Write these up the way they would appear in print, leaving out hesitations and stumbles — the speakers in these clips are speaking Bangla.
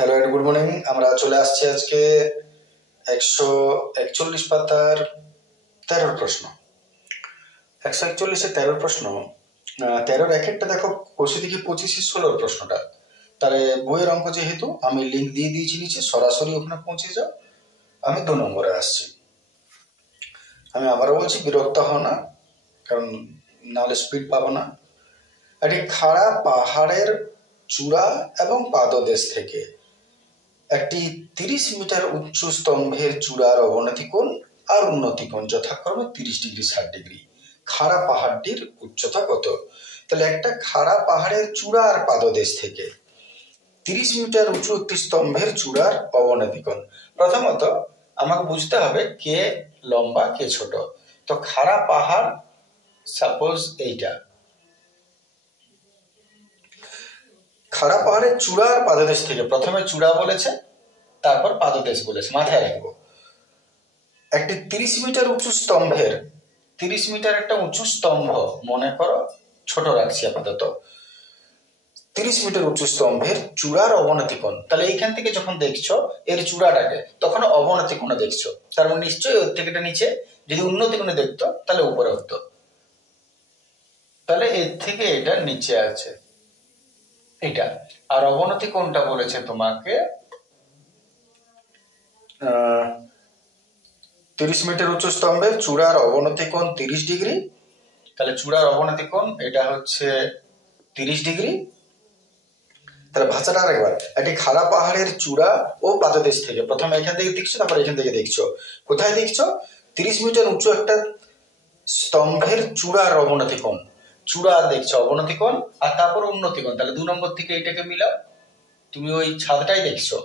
Hello and good morning. আমরা চলে আসছি আজকে 141 পাতার 13 প্রশ্ন। 141-এ 13 প্রশ্ন। 13 এক একটা দেখো, কোষে দেখি 25-16 প্রশ্নটা। তাহলে বইয়ের অঙ্ক যেহেতু আমি লিঙ্ক দিয়ে দিয়েছি নিচে, সরাসরি ওখানে পৌঁছে যাও। আমি 2 নম্বরে আসছি। আমি আবারও বলছি, বিরক্ত হও না, কারণ নাহলে স্পিড পাবো না। একটি খাড়া পাহাড়ের চূড়া এবং পাদদেশ থেকে একটি 30 মিটার উচ্চ স্তম্ভের চূড়ার অবনতি কোণ আর উন্নতি কোণ যথাক্রমে 30 ডিগ্রি 60 ডিগ্রি। খাড়া পাহাড়টির উচ্চতা কত? তাহলে একটা খাড়া পাহাড়ের চূড়া আর পাদদেশ থেকে 30 মিটার উঁচু একটি স্তম্ভের চূড়ার অবনতি কোণ। প্রথমত আমাকে বুঝতে হবে কে লম্বা কে ছোট। তো খাড়া পাহাড় সাপোজ এইটা, খাড়া পাহাড়ের চূড়া আর পাদদেশ থেকে, প্রথমে চূড়া বলেছে তারপর পাদদেশ বলেছে, মাথায় রাখবো। একটি 30 মিটার উঁচু স্তম্ভের, 30 মিটার একটা উঁচু স্তম্ভ মনে করো, ছোট রাখছি আপাতত। 30 মিটার উঁচু স্তম্ভের চূড়ার অবনতি কোণ। তাহলে এইখান থেকে যখন দেখছো এর চূড়াটাকে, তখন অবনতি কোণে দেখছো, তার মানে নিশ্চয়ই ওর থেকে এটা নিচে। যদি উন্নতি কোণে দেখতো তাহলে উপরে হতো। তাহলে এর থেকে এটা নিচে আছে এটা। আর অবনতি কোণটা বলেছে তোমাকে 30 মিটার উচ্চ স্তম্ভের চূড়ার অবনতি কোণ 30 ডিগ্রি। তাহলে চূড়ার অবনতি কোণ এটা হচ্ছে 30 ডিগ্রি। তাহলে ভাষাটা আরেকবার, একটি খাড়া পাহাড়ের চূড়া ও পাদদেশ থেকে, প্রথমে এখান থেকে দেখছো তারপর এখান থেকে দেখছো। কোথায় দেখছো? 30 মিটার উঁচু একটা স্তম্ভের চূড়ার অবনতি কোণ। চূড়া দেখছো, অবনতি কোণ, আর তারপর উন্নতি কোণ। তাহলে 2 নম্বর থেকে এটাকে মিলাও, তুমি ওই ছাদটাই দেখছো।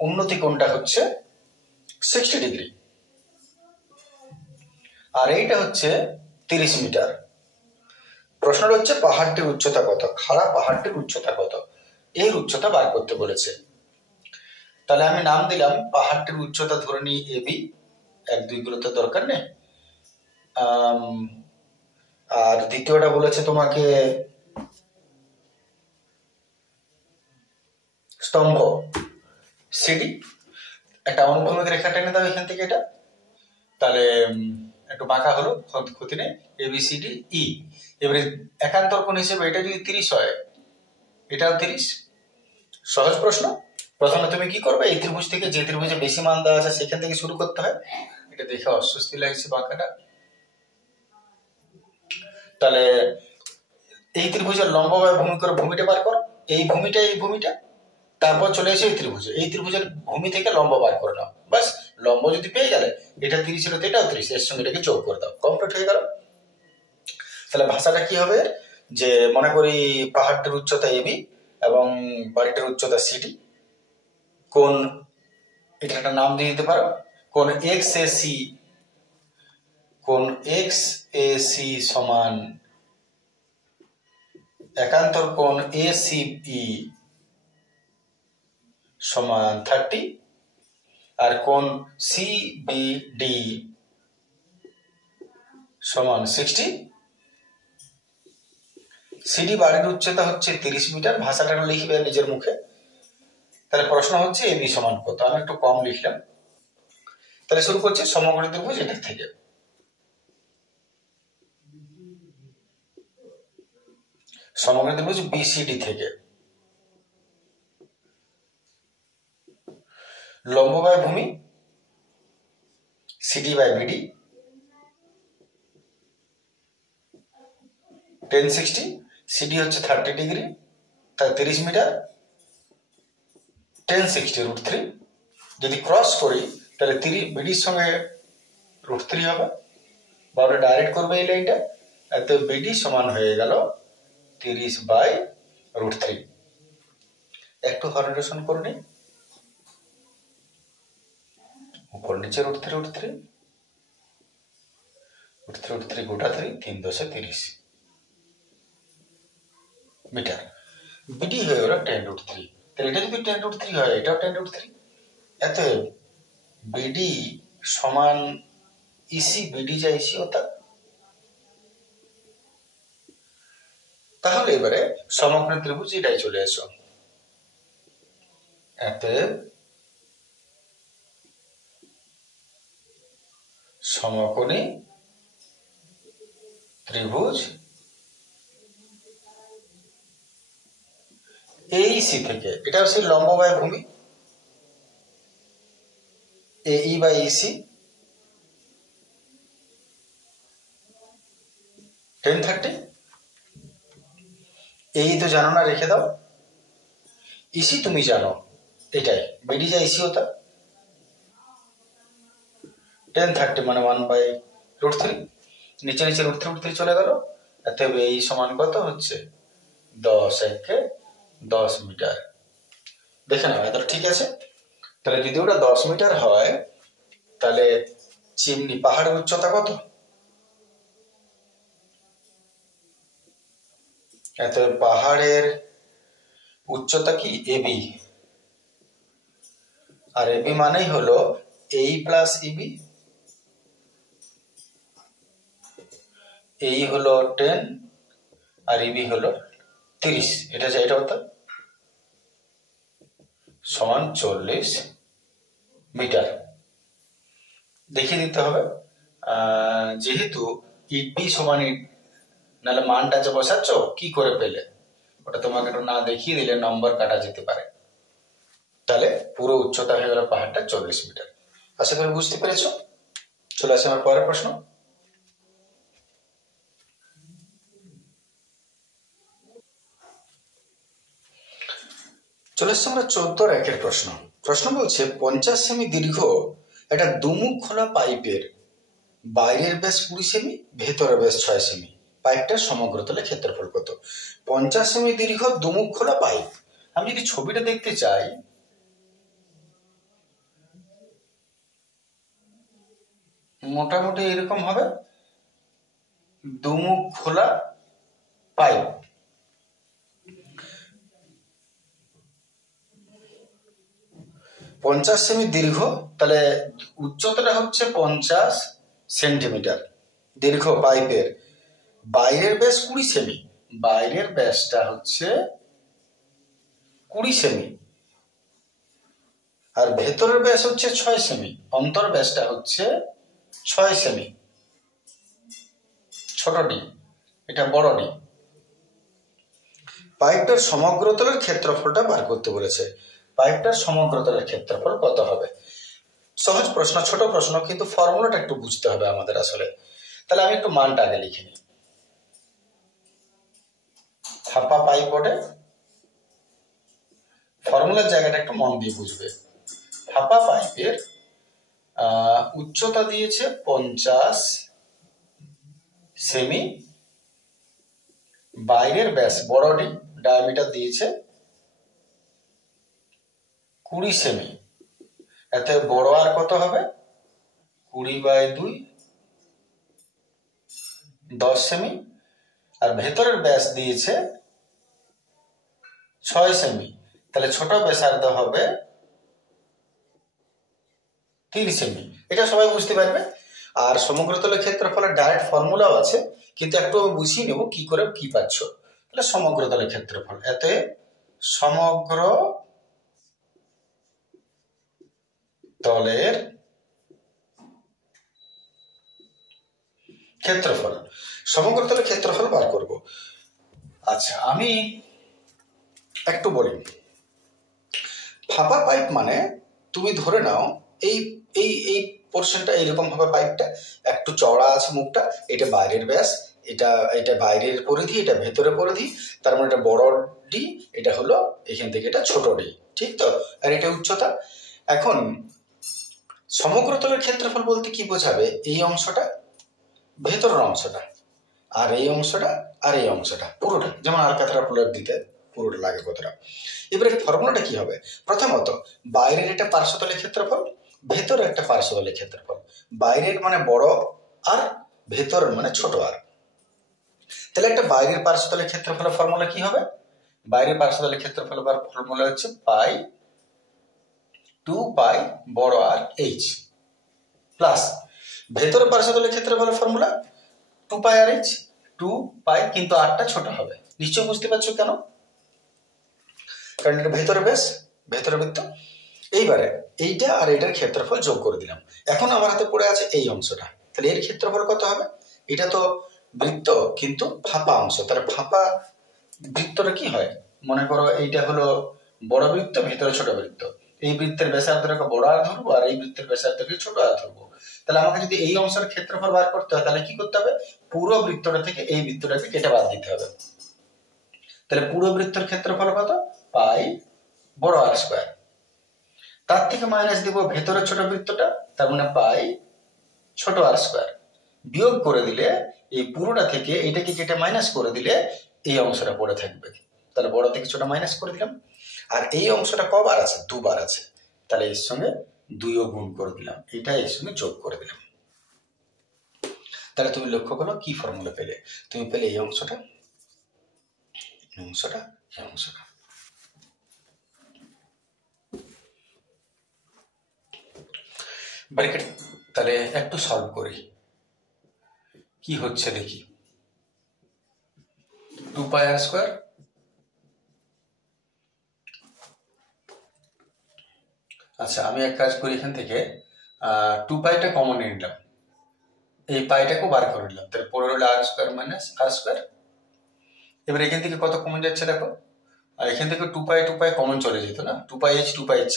উন্নতি কোণটা হচ্ছে 60 ডিগ্রি, আর এইটা হচ্ছে 30 মিটার। প্রশ্নটা হচ্ছে পাহাড়টির উচ্চতা কত, খাড়া পাহাড়টির উচ্চতা কত, এর উচ্চতা বার করতে বলেছে। তাহলে আমি নাম দিলাম পাহাড়টির উচ্চতা, ধরে নিই এবি, 1-2 গুলো তো দরকার নেই। আর দ্বিতীয়টা বলেছে তোমাকে স্তম্ভ সিডি। একটা অনুভূমিক রেখা টেনে দাও এখান থেকে এটা, তাহলে একটু বাঁকা হলো, ক্ষতি নেই। ABCD E. এবারে একান্তর কোণ হিসেবে এটা যদি 30 হয়, এটাও 30। সহজ প্রশ্ন। প্রথমে তুমি কি করবে, এই ত্রিভুজ থেকে, যে ত্রিভুজে বেশি মান দেওয়া আছে সেখান থেকে শুরু করতে হয়। এটা দেখে অস্বস্তি লাগছে বাঁকাটা। তাহলে এই ত্রিভুজের লম্ব বা ভূমি করে ভূমিটা বার কর, এই ভূমিটা এই ভূমিটা, তারপর চলে এসে এই ত্রিভুজে, এই ত্রিভুজের ভূমি থেকে লম্ব বার করে নাও। বাস, লম্ব যদি পেয়ে গেলে, এটা 30 ছিল এটাও 30, এর সঙ্গে এটাকে যোগ করে দাও, কমপ্লিট হয়ে গেল। তাহলে ভাষাটা কি হবে, যে মনে করি পাহাড়টির উচ্চতা এবি এবং বাড়িটির উচ্চতা সিডি। কোন, এটা একটা নাম দিয়ে দিতে পারো, কোন এক্স এ সি, কোন এক্স এ সি সমান একান্তর কোণ এ সি ই সমান 30, আর কোণ সি বি ডি সমান 60। সিডি বাড়ির উচ্চতা হচ্ছে 30 মিটার। ভাষাটা লিখবে নিজের মুখে। তাহলে প্রশ্ন হচ্ছে এবি সমান কত। আমি একটু কম লিখলাম। তাহলে শুরু করছি সমগ্র ত্রিভুজ এটার থেকে। সমগ্র ত্রিভুজ বিসিডি থেকে লম্ব বাই ভূমি সিডি বাই বিডি 1060। সিডি হচ্ছে 30 ডিগ্রি, তাহলে 30 মিটার, 1060 √3। যদি ক্রস করি তাহলে 30 বিডির সঙ্গে √3 হবে, বা ওটা ডাইরেক্ট করবে এই লাইনটা। এত বিডি সমান হয়ে গেল 30/√3। একটু হরণেশন করে নিই, উপর নিচে √3 গোটা 3, 3 × 30 মিটার। বিডি হয়ে গেল 10√3। তাহলে এটা যদি 10√3 হয়, এটাও 10√3। এত বিডি সমান ইসি, বিডি যা ইসি হতা। তাহলে এবারে সমগ্র ত্রিভুজ এটাই চলে এসো। অতএব সমকোণী ত্রিভুজ এইসি থেকে, এটা হচ্ছে লম্ব বাই ভূমি, এই বাই ইসি 1030। এই তো জানো না, রেখে দাও। ইসি তুমি জানো, এটাই বেরিয়ে যায় ইসি হতা 1030 মানে 1/√3, নিচে নিচে √3 চলে গেল। অতএব এই সমান কত হচ্ছে 10 মিটার। দেখে নাও, এটা ঠিক আছে। তাহলে যদি ওটা 10 মিটার হয়, তাহলে চিমনি পাহাড়ের উচ্চতা কত? এত পাহাড়ের উচ্চতা কি এবি, আর এবি মানেই হলো এই প্লাস ইবি, এই হলো 10 আর ইবি হলো 30, এটা হতো সমান 40 মিটার। দেখিয়ে দিতে হবে, যেহেতু ইবি সমান, নাহলে মানটা যে বসাচ্ছ কি করে পেলে, ওটা তোমাকে একটু না দেখিয়ে দিলে নম্বর কাটা যেতে পারে। তাহলে পুরো উচ্চতা হয়ে গেল পাহাড়টা 40 মিটার। আশা করি বুঝতে পেরেছ। চলে আসে আমার পরের প্রশ্ন। চলে আসছে আমরা 14 একের প্রশ্ন। প্রশ্ন বলছে 50 সেমি দীর্ঘ একটা দুমুখ খোলা পাইপের বাইরের ব্যাস 20 সেমি, ভেতরের ব্যাস 6 সেমি, পাইপটার সমগ্র তলে ক্ষেত্রফল কত? 50 সেমি দীর্ঘ দুমুখ খোলা পাইপ। আমি যদি ছবিটা দেখতে চাই, মোটামুটি এরকম হবে, দুমুখ খোলা পাইপ। পঞ্চাশ সেমি দীর্ঘ, তাহলে উচ্চতাটা হচ্ছে 50 সেন্টিমিটার দীর্ঘ পাইপের, বাইরের ব্যাস 20 সেমি, বাইরের ব্যাসটা হচ্ছে 20 সেমি, আর ভেতরের ব্যাস হচ্ছে 6 সেমি, অন্তর ব্যাসটা হচ্ছে 6 সেমি। ছোট ডি, এটা বড় ডি। পাইপটার সমগ্র তলের ক্ষেত্রফলটা বার করতে বলেছে। পাইপটার সমগ্র তলের ক্ষেত্রফল কত হবে? সহজ প্রশ্ন, ছোট প্রশ্ন, কিন্তু ফর্মুলাটা একটু বুঝতে হবে আমাদের আসলে। তাহলে আমি একটু মানটা আগে লিখে নিই। ফাঁপা পাইপ বোর্ডে ফর্মুলার জায়গাটা একটু মন দিয়ে বুঝবে। ফাঁপা পাইপের উচ্চতা দিয়েছে 50 সেমি, বাইরের ব্যাস বড়টি ডায়ামিটার দিয়েছে 20 সেমি। এতে বড় আর কত হবে? 20/2 10 সেমি, আর ভেতরের ব্যাস দিয়েছে 6 সেমি, তাহলে ছোট ব্যাসার্ধ হবে 3 সেমি। এটা সবাই বুঝতে পারবে। আর সমগ্র তলের ক্ষেত্রফলের ডাইরেক্ট ফর্মুলাও আছে, কিন্তু একটু বুঝিয়ে নেব কি করে কি পাচ্ছ। তাহলে সমগ্র তলের ক্ষেত্রফল, এতে সমগ্র তলের ক্ষেত্রফল, সমগ্র তলের ক্ষেত্রফল বার করব। আচ্ছা, আমি একটু বলি। ফাঁপা পাইপ মানে তুমি ধরে নাও এই এই এই পোর্শনটা এরকম ভাবে, পাইপটা একটু চওড়া আছে, মুখটা, এটা বাইরের ব্যাস, এটা বাইরের পরিধি, এটা ভেতরের পরিধি, তার মানে এটা বড় ডি, এটা হলো এখান থেকে এটা ছোট ডি, ঠিক তো? আর এটা উচ্চতা। এখন সমগ্র তলের ক্ষেত্রফল বলতে কি বোঝাবে? এই অংশটা, ভেতরের অংশটা, আর এই অংশটা, আর এই অংশটা, পুরোটা, যেমন আর কাতরা প্লেট দিতে পুরোটা লাগে কতটা। এবারে ফর্মুলাটা কি হবে? প্রথমত বাইরের একটা পার্শ্বতলের ক্ষেত্রফল, ভেতরে একটা পার্শ্বতলের ক্ষেত্রফল। বাইরের মানে বড় আর, ভেতরের মানে ছোট আর। তাহলে একটা বাইরের পার্শ্বতলের ক্ষেত্রফলের ফর্মুলা কি হবে? বাইরের পার্শ্বতলের ক্ষেত্রফল ফর্মুলা হচ্ছে পাই 2 পাই বড় আর এইচ, প্লাস ভেতরের পার্শ্বতলের ক্ষেত্রফলের ফর্মুলা 2 পাই আর এইচ, 2 পাই, কিন্তু আরটা ছোট হবে। নিশ্চয় বুঝতে পারছো কেন? কারণ এটা ভেতরে ব্যাস, ভেতরের বৃত্ত। এইবারে এইটা আর এটার ক্ষেত্রফল যোগ করে দিলাম। এখন আমার হাতে পড়ে আছে এই অংশটা, তাহলে এর ক্ষেত্রফল কত হবে? এটা তো বৃত্ত কিন্তু ফাঁপা অংশ, তাহলে ফাঁপা বৃত্তটা কি হয়? মনে করো এইটা হলো বড় বৃত্ত, ভেতরে ছোট বৃত্ত। এই বৃত্তের ব্যাসার্ধটাকে বড় আর ধরবো, আর এই বৃত্তের ব্যাসার্ধকে ছোট আর ধরবো। তাহলে আমাকে যদি এই অংশের ক্ষেত্রফল বার করতে হয়, তাহলে কি করতে হবে? পুরো বৃত্তটা থেকে এই বৃত্তটাকে কেটে বাদ দিতে হবে। তাহলে পুরো বৃত্তের ক্ষেত্রফল কত? পাই বড় আর স্কোয়ার। তার থেকে মাইনাস দিব ভেতরে ছোট বৃত্তটা, তার মানে পাই ছোট আর স্কোয়ার। বিয়োগ করে দিলে এই পুরোটা থেকে এইটাকে কেটে মাইনাস করে দিলে এই অংশটা পড়ে থাকবে। তাহলে বড় থেকে ছোট মাইনাস করে দিলাম। আর এই অংশটা কবার আছে? দুবার আছে, তাহলে এর সঙ্গে 2ও গুণ করে দিলাম, এটা এর সঙ্গে যোগ করে দিলাম। তাহলে তুমি লক্ষ্য করো কি ফর্মুলা পেলে? তুমি পেলে এই অংশটা, এই অংশটা, এই অংশটা। ব্র্যাকেট। তাহলে একটু সলভ করি, কি হচ্ছে দেখি। 2 পাই আর স্কোয়ার, আচ্ছা আমি এক কাজ করি, এখান থেকে 2 পাইটা কমন নিয়ে নিলাম, এই পাইটাকেও বার করে নিলাম, তাহলে পড়ে রইল আর স্কোয়ার মাইনাস আর স্কোয়ার। এবার এখান থেকে কত কমন যাচ্ছে দেখো, আর এখান থেকে 2 পাই কমন চলে যেত না, 2 পাই এইচ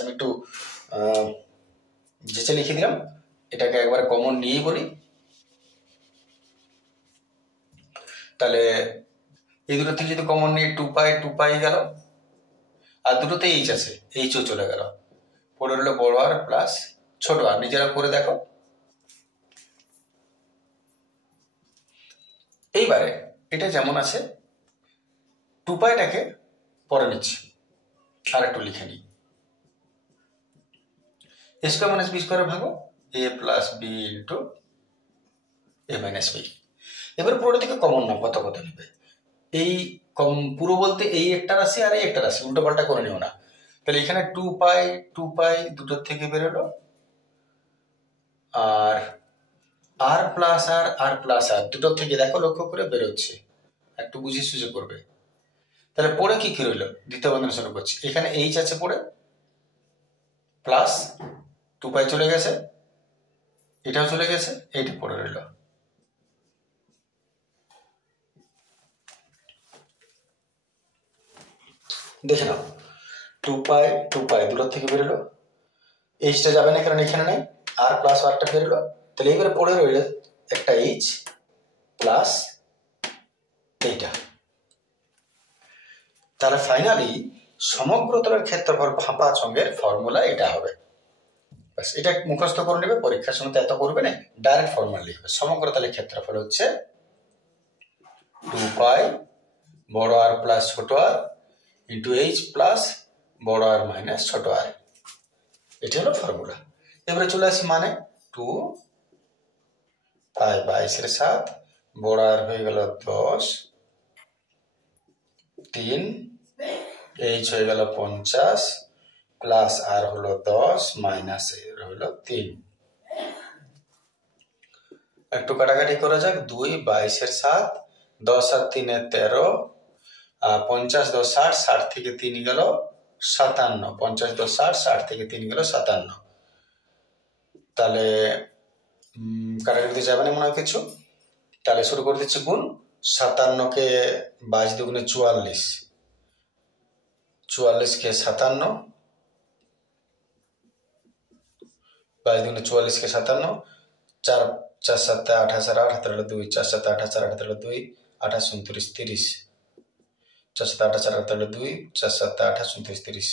আমি একটু যেচে লিখে দিলাম, এটাকে একবার কমন নিয়েই বলি। তাহলে এই দুটো থেকে যদি কমন নিয়ে 2 পাই গেল, আর দুটোতে এইচ আছে, এইচও চলে গেল, পড়ে রইল বড় আর প্লাস ছোট আর। নিজেরা করে দেখো। এইবারে এটা যেমন আছে 2 পাইটাকে পরে নিচ্ছি, আর একটু লিখে নিই। এ স্কোয়ার মাইনাস বি স্কোয়ারে ভাগো এ প্লাস বি ইন্টু এ মাইনাস বি। এবার পুরোটা থেকে কমন নাও, কত কত নেবে। এই পুরো বলতে এই একটা রাশি আর এই একটা রাশি, উল্টো পাল্টা করে নিও না। তাহলে এখানে 2 পাই দুটোর থেকে বেরোলো, আর আর প্লাস আর দুটোর থেকে দেখো লক্ষ্য করে বেরোচ্ছে, একটু বুঝে সুঝে করবে। তাহলে পরে কি কি রইল? দ্বিতীয় বন্ধন শুরু করছি, এখানে এইচ আছে পরে, প্লাস 2 পাই চলে গেছে, এটাও চলে গেছে, এইটা পড়ে রইল। দেখে নাও 2 পাই দুটোর থেকে বেরোলো, এইচটা যাবে না কারণ এখানে নেই, আর প্লাস আরটা বেরোলো। তাহলে এইবারে পড়ে রইল একটা এইচ প্লাস এইটা। তাহলে ফাইনালি সমগ্রতলের ক্ষেত্রফল ফাঁপা চঙ্গের ফর্মুলা এটা হবে। ব্যাস, এটা মুখস্থ করে নেবে, পরীক্ষার সময় তো এত করবে না, ডাইরেক্ট ফর্মুলা লিখবে। সমগ্রতলের ক্ষেত্রফল হচ্ছে 2 পাই বড় আর প্লাস ছোট আর ইন্টু এইচ প্লাস বড় আর মাইনাস ছোট আর, এটি হলো ফর্মুলা। এবারে চলে আসি মানে 2 পাই 22/7 বড় আর হয়ে গেল 10, 3 এইচ হয়ে গেল 50 প্লাস আর হলো 10 মাইনাস এর হলো 3। একটু কাটাকাটি করা যাক, 2 22/7, 10 আর 3 13, 50 10 60, 60 থেকে 3 গেল 57, 50 10 60, 60 থেকে 3 গেল 57। তাহলে কাটাকাটি যাবে না মনে হয় কিছু, তাহলে শুরু করে দিচ্ছি গুণ। 57কে 22 দুগুণে 44, 44কে 57, 22 দুগুণে 44কে 57, 4 4 7 28 আর 8 হাতে 2, 4 7 28 আর 8 হাতে 2, 28 29 30, 4 7 28 আর 8 হাতে 2, 4 7 28 29 30,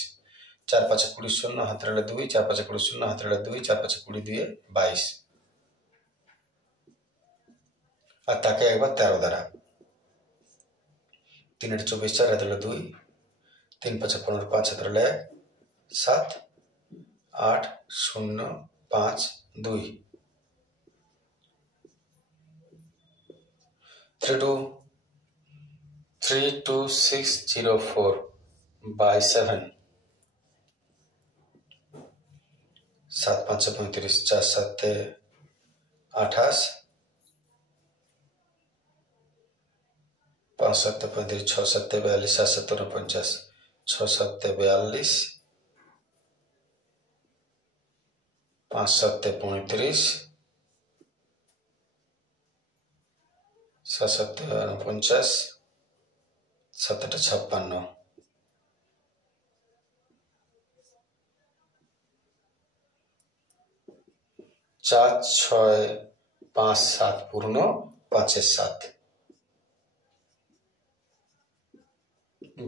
4 5 20 0 হাতে 2, 4 5 20 0 হাতে 2, 4 5 20 2 22, আর তাকে একবার 13 দ্বারা, 3 8 24 4 হাতে 2, 3 5 15 5 হাতে 1, 7 8 0 5 2, 32604/7, 7 5 35, 4 7 28, 5 7 35, 6 7 42, 7 7 49, 6 7 42, 5 7 35, 7 7 49, 7 8 56, 4 6 5 7 পূর্ণ 5 এর 7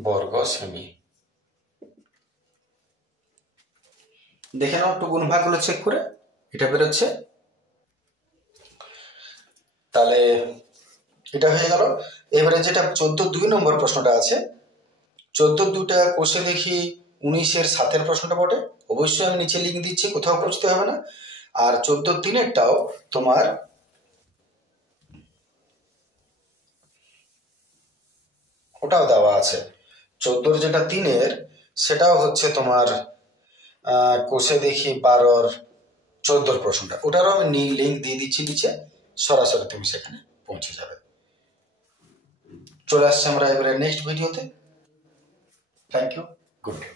বর্গ সেমি। দেখে নাও একটু গুণভাগগুলো চেক করে, এটা বেরোচ্ছে। তাহলে এটা হয়ে গেল। এবারে যেটা 14-2 নম্বর প্রশ্নটা আছে, 14-2টা কোষে দেখি 19-এর 7-এর প্রশ্নটা বটে, অবশ্যই আমি নিচে লিঙ্ক দিচ্ছি, কোথাও খুঁজতে হবে না। আর 14-3-এরটাও তোমার ওটাও দেওয়া আছে। 14-র যেটা 3-এর সেটাও হচ্ছে তোমার কোষে দেখি 12-র 14-র প্রশ্নটা, ওটারও আমি লিঙ্ক দিয়ে দিচ্ছি নিচে, সরাসরি তুমি সেখানে পৌঁছে যাবে। চলে আসছে আমরা এবারে নেক্সট ভিডিওতে। Thank you, good day.